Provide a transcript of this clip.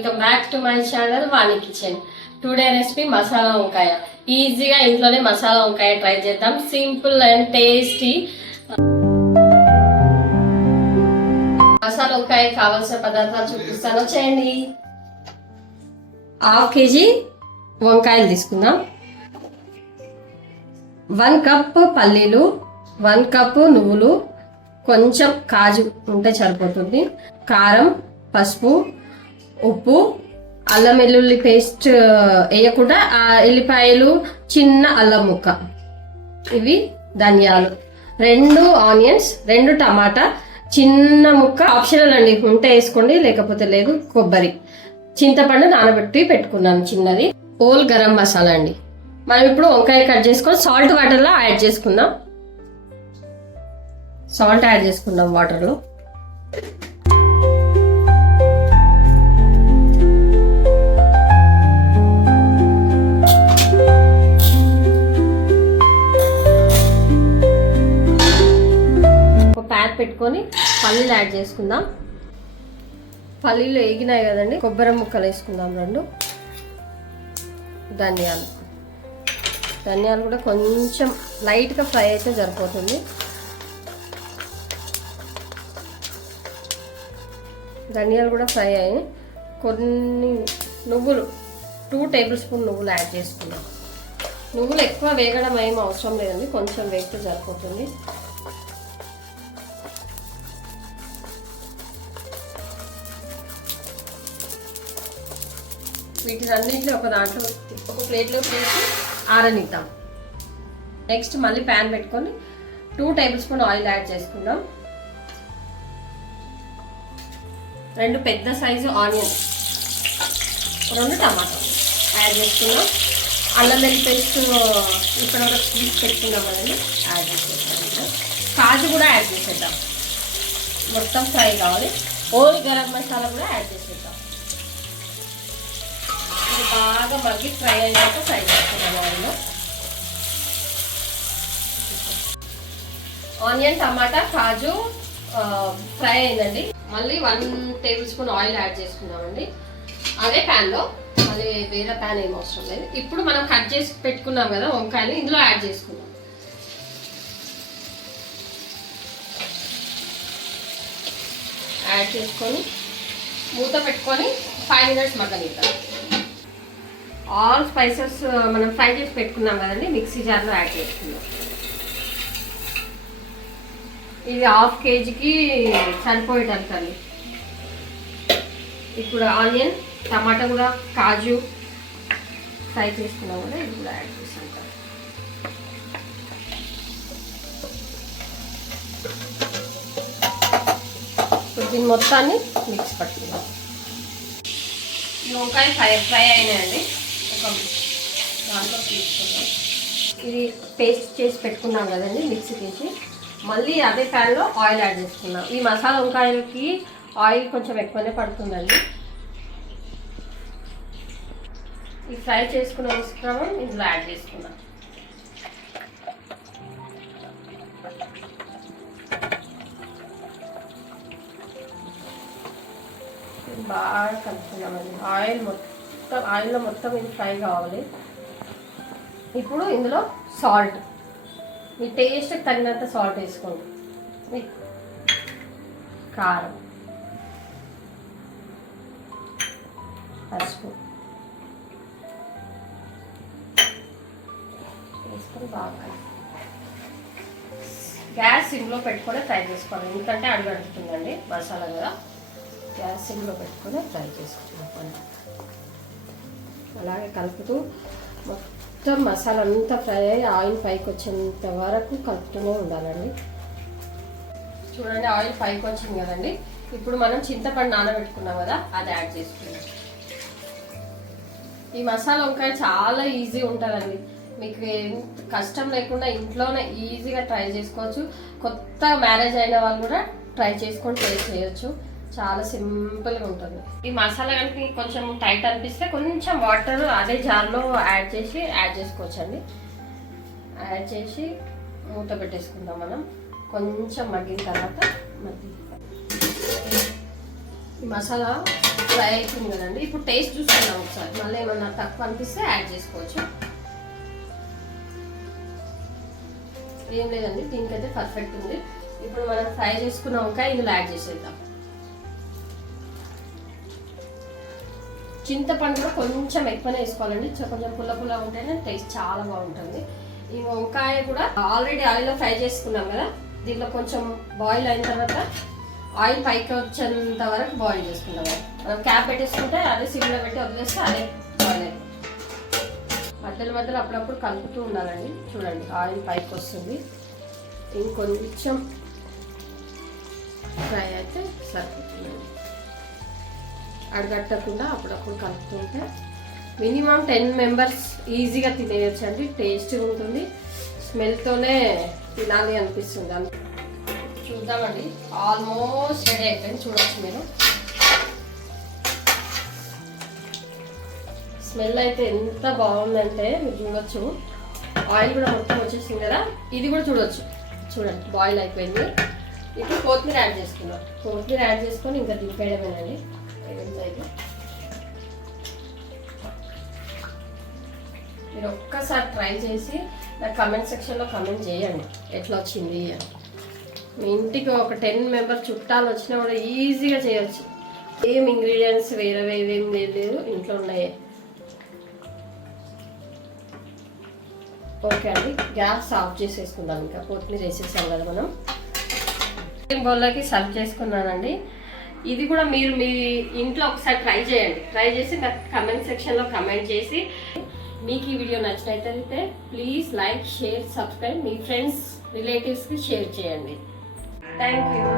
Welcome back to my channel Vani kitchen. Today recipe masala వంకాయ. ఈజీగా ఇంట్లోనే మసాలా వంకాయ ట్రై చేద్దాం. Simple and tasty. మసాలా వంకాయ కావాల్సిన పదార్థాలు చూపిస్తాను, వచ్చేయండి. 1/2 kg వంకాయలు తీసుకుందాం. 1 కప్ పల్లీలు, 1 కప్ నువ్వులు, కొంచెం కాజు ఉంటే సరిపోతుంది, కారం, పసుపు, ఉప్పు, అల్లం వెల్లుల్లి పేస్ట్ వేయకుండా ఎల్లిపాయలు, చిన్న అల్లం ముక్క, ఇవి ధనియాలు, 2 ఆనియన్స్, 2 టమాటా, చిన్న ముక్క ఆప్షనల్ అండి, ఉంటే వేసుకోండి లేకపోతే లేదు, కొబ్బరి, చింతపండు నానబెట్టి పెట్టుకున్నాను చిన్నది, ఓల్ గరం మసాలా అండి. మనం ఇప్పుడు వంకాయ కట్ చేసుకొని సాల్ట్ వాటర్లో యాడ్ చేసుకుందాం. సాల్ట్ యాడ్ చేసుకుందాం వాటర్లో. ప్యాన్ పెట్టుకొని పల్లీలు యాడ్ చేసుకుందాం. పల్లీలు వేగినాయి కదండి, కొబ్బరి ముక్కలు వేసుకుందాం 2. ధనియాలు కూడా కొంచెం లైట్గా ఫ్రై అయితే సరిపోతుంది. ధనియాలు కూడా ఫ్రై అయ్యి కొన్ని నువ్వులు, 2 టేబుల్ స్పూన్ నువ్వులు యాడ్ చేసుకున్నాం. నువ్వులు ఎక్కువ వేగడం ఏం అవసరం లేదండి, కొంచెం వేగితే సరిపోతుంది. వీటినన్నింటినీ ఒక ప్లేట్లో వేసి ఆరనిద్దాం. నెక్స్ట్ మళ్ళీ ప్యాన్ పెట్టుకొని 2 టేబుల్ స్పూన్ ఆయిల్ యాడ్ చేసుకుందాం. 2 పెద్ద సైజు ఆనియన్, 2 టమాటాలు యాడ్ చేసుకున్నాం. అల్లం వెల్లుల్లి పేస్ట్ ఇప్పుడు తీసి పెట్టుకున్నాం కదండి, యాడ్ చేసేద్దాం. కాజు కూడా యాడ్ చేసేద్దాం, మొత్తం ఫ్రై కావాలి. ఓల్ గరం మసాలా కూడా యాడ్ చేసేద్దాం. ఇది బాగా మగ్గి ఫ్రై అయ్యాక ఫ్రై చేసుకున్నాం. ఆయిల్లో ఆనియన్, టమాటా, కాజు ఫ్రై అయిందండి. మళ్ళీ 1 టేబుల్ స్పూన్ ఆయిల్ యాడ్ చేసుకున్నామండి. అదే ప్యాన్లో, మళ్ళీ వేరే ప్యాన్ ఏం అవసరం లేదు. ఇప్పుడు మనం కట్ చేసి పెట్టుకున్నాం కదా వంకాయలు, ఇందులో యాడ్ చేసుకున్నాం. యాడ్ చేసుకొని మూత పెట్టుకొని 5 మినిట్స్ మగ్గనిద్దాం. ఆల్ స్పైసెస్ మనం ఫ్రై చేసి పెట్టుకున్నాం కదండి, మిక్సీ జార్లో యాడ్ చేసుకున్నాం. ఇది 1/2 kgకి సరిపోయేటండి. ఇప్పుడు ఆనియన్, టమాటా కూడా, కాజు ఫ్రై చేసుకున్నాం కదా, ఇది కూడా యాడ్ చేసాం. ఇప్పుడు దీన్ని మొత్తాన్ని మిక్స్ పట్టుకుందాం. ఈ వంకాయ ఫ్రై అయినాయండి, ఒక దాంట్లో తీసుకుందాం. ఇది పేస్ట్ చేసి పెట్టుకున్నాం కదండి మిక్సీ తీసి, మళ్ళీ అదే ప్యాన్లో ఆయిల్ యాడ్ చేసుకున్నాం. ఈ మసాలా వంకాయలకి ఆయిల్ కొంచెం ఎక్కువనే పడుతుందండి. ఈ ఫ్రై చేసుకున్న మిశ్రమం ఇందులో యాడ్ చేసుకున్నాం. బాగా కలుపుకున్నామండి. ఆయిల్లో మొత్తం ఇది ఫ్రై కావాలి. ఇప్పుడు ఇందులో సాల్ట్, మీ టేస్ట్కి తగినంత సాల్ట్ వేసుకోండి. కారం, పసుపు వేసుకొని బాగా గ్యాస్ సిమ్లో పెట్టుకొని ఫ్రై చేసుకోవాలి, ఎందుకంటే అడుగంటుతుందండి మసాలా కదా. గ్యాస్ సిమ్లో పెట్టుకొని ఫ్రై చేసుకుంటాం. అలాగే కలుపుతూ మొత్తం మసాలా అంతా ఫ్రై అయ్యి ఆయిల్ పైకి వచ్చేంత వరకు కలుపుతూనే ఉండాలండి. చూడండి, ఆయిల్ పైకి వచ్చింది కదండి. ఇప్పుడు మనం చింతపండు నానబెట్టుకున్నాం కదా, అది యాడ్ చేసుకున్నాం. ఈ మసాలా వంకాయ చాలా ఈజీ ఉంటుందండి, మీకు కష్టం లేకుండా ఇంట్లోనే ఈజీగా ట్రై చేసుకోవచ్చు. కొత్త మ్యారేజ్ అయిన వాళ్ళు కూడా ట్రై చేసుకొని ట్రై చేయొచ్చు, చాలా సింపుల్గా ఉంటుంది. ఈ మసాలా కనుక కొంచెం టైట్ అనిపిస్తే కొంచెం వాటర్ అదే జార్లో యాడ్ చేసుకోవచ్చండి. యాడ్ చేసి మూత పెట్టేసుకుందాం మనం. కొంచెం మగ్గిన తర్వాత ఈ మసాలా ఫ్రై అవుతుంది కదండి. ఇప్పుడు టేస్ట్ చూసుకుందాం ఒకసారి, మళ్ళీ ఏమన్నా తక్కువ అనిపిస్తే యాడ్ చేసుకోవచ్చు. ఏం లేదండి, దీనికైతే పర్ఫెక్ట్ ఉంది. ఇప్పుడు మనం ఫ్రై చేసుకున్న వంకాయ ఇందులో యాడ్ చేసేద్దాం. చింతపండు కూడా కొంచెం ఎక్కువనే వేసుకోవాలండి, కొంచెం పుల్ల పుల్ల ఉంటేనే టేస్ట్ చాలా బాగుంటుంది. ఈ వంకాయ కూడా ఆల్రెడీ ఆయిల్లో ఫ్రై చేసుకున్నాం కదా, దీంట్లో కొంచెం బాయిల్ అయిన తర్వాత ఆయిల్ పైకి వచ్చేంత వరకు బాయిల్ చేసుకుంటాం. మనం క్యాప్ పెట్టేసుకుంటే అదే సిమ్లో పెట్టి వదిలేస్తే అదే బాయిల్ అయిపోతుంది. మధ్యలో మధ్యలో అప్పుడప్పుడు కలుపుతూ ఉండాలండి. చూడండి ఆయిల్ పైకి వస్తుంది. ఇంకొంచెం ఫ్రై అయితే సరిపోతుందండి. అడగట్టకుండా అప్పుడప్పుడు కలుపుతుంటే మినిమం 10 మెంబర్స్ ఈజీగా తినేయచ్చు అండి. టేస్ట్గా ఉంటుంది, స్మెల్తోనే తినాలి అనిపిస్తుంది. అంత చూద్దామండి, ఆల్మోస్ట్ రెడీ అయిపోయింది. చూడవచ్చు మీరు, స్మెల్ అయితే ఎంత బాగుందంటే మీరు చూడొచ్చు. ఆయిల్ కూడా మొత్తం వచ్చేసింది కదా, ఇది కూడా చూడొచ్చు. చూడండి బాయిల్ అయిపోయింది. ఇప్పుడు కొత్తిమీర యాడ్ చేసుకున్నాం. కొత్తిమీర యాడ్ చేసుకొని ఇంకా దింపేయడమేనండి. మీరు ఒక్కసారి ట్రై చేసి నాకు కమెంట్ సెక్షన్లో కమెంట్ చేయండి ఎట్లా వచ్చింది అని. మీ ఇంటికి ఒక 10 మెంబర్ చుట్టాలు వచ్చినా కూడా ఈజీగా చేయొచ్చు. ఏం ఇంగ్రీడియంట్స్ వేరే ఏం లేదు, ఇంట్లో ఉన్నాయి. ఓకే అండి, గ్యాస్ ఆఫ్ చేసేసుకుందాం. ఇంకా కొత్తిమీర వేసేసాం కదా మనం. బౌల్లోకి సర్వ్ చేసుకున్నానండి. ఇది కూడా మీరు మీ ఇంట్లో ఒకసారి ట్రై చేయండి. ట్రై చేసి నాకు కమెంట్ సెక్షన్లో కమెంట్ చేసి మీకు ఈ వీడియో నచ్చినట్లయితే please like, share, subscribe. Me friends, రిలేటివ్స్కి షేర్ చేయండి. Thank you.